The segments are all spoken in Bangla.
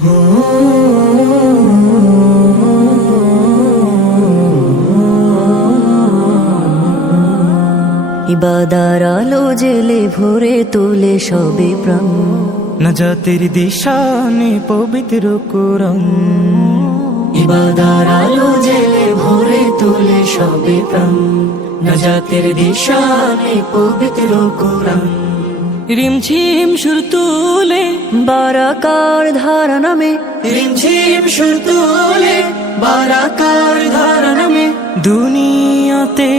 ইবাদার আলো জেলে ভরে তোলে সবে প্রাণ, নাজাতের দিশানে পবিত্র কোরআন। ইবাদার আলো জেলে ভরে তোলে সবে প্রাণ, নাজাতের দিশানে পবিত্র কোরআন। রিমঝিম সুর তুলে বারাকার ধারা নামে, রিমঝিম সুর তুলে বারাকার ধারা নামে দুনিয়াতে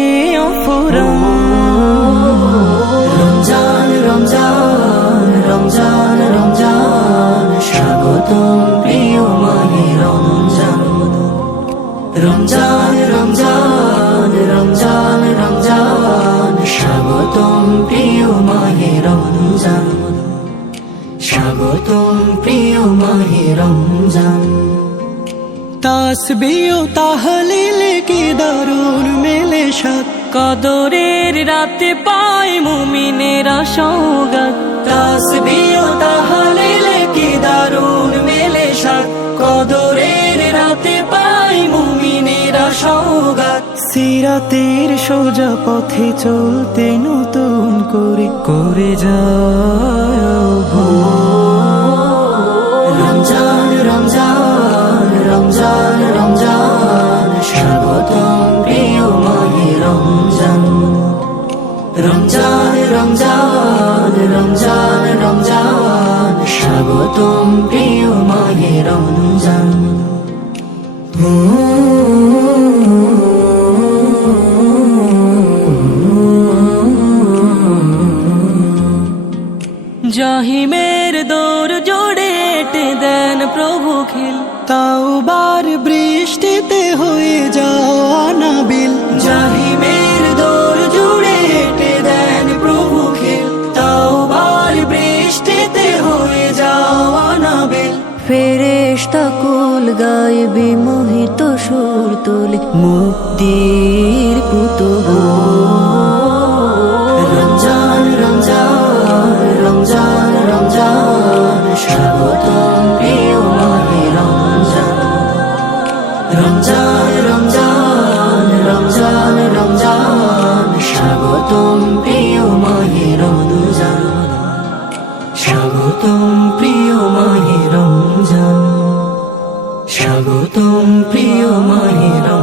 অফুরান। রমজান রমজান রমজান রমজান, স্বাগতম প্রিয় মাহে রমজান। রমজান রমজান রমজান রমজান, স্বাগতম প্রিয় মাহে রমজান। স্বাগতম প্রিয় মাহে রমজান। তাসবিহ ও তাহলিলে কি দারুণ মেলে সাথ, কদরের রাতে পায় মুমিনেরা সওগাত। তাসবিহ ও তাহলিলে কি দারুণ মেলে সাথ, কদরের রাতে পায় মুমিনেরা সওগাত। সিরাতের সোজা পথে চলতে নতুন করে করে যায় রমজান রমজান রমজান রমজান, স্বাগতম প্রিয় মাহে রমজান। রমজান রমজান রমজান রমজান, স্বাগতম প্রিয় মাহে রমজান। জাহিমের দৌড় জোড়ে এঁটে দেন প্রভু খিল, তাওবার বৃষ্টিতে হয়ে যাও আনাবিল। জাহিমের দৌড় জোড়ে এঁটে দেন প্রভু খিল, তাওবার বৃষ্টিতে হয়ে যাও আনাবিল। ফেরেশতা কুল গায়ে বিমোহিত সুর তোলে মুক্তির পুতুল। রমজান রমজান রমজান রমজান, স্বাগতম প্রিয় মাহে রমজান। রমজান রমজান রমজান রমজান, স্বাগতম প্রিয় মাহে রমজান। স্বাগতম প্রিয় মাহে রমজান। স্বাগতম প্রিয় মাহে রমজান।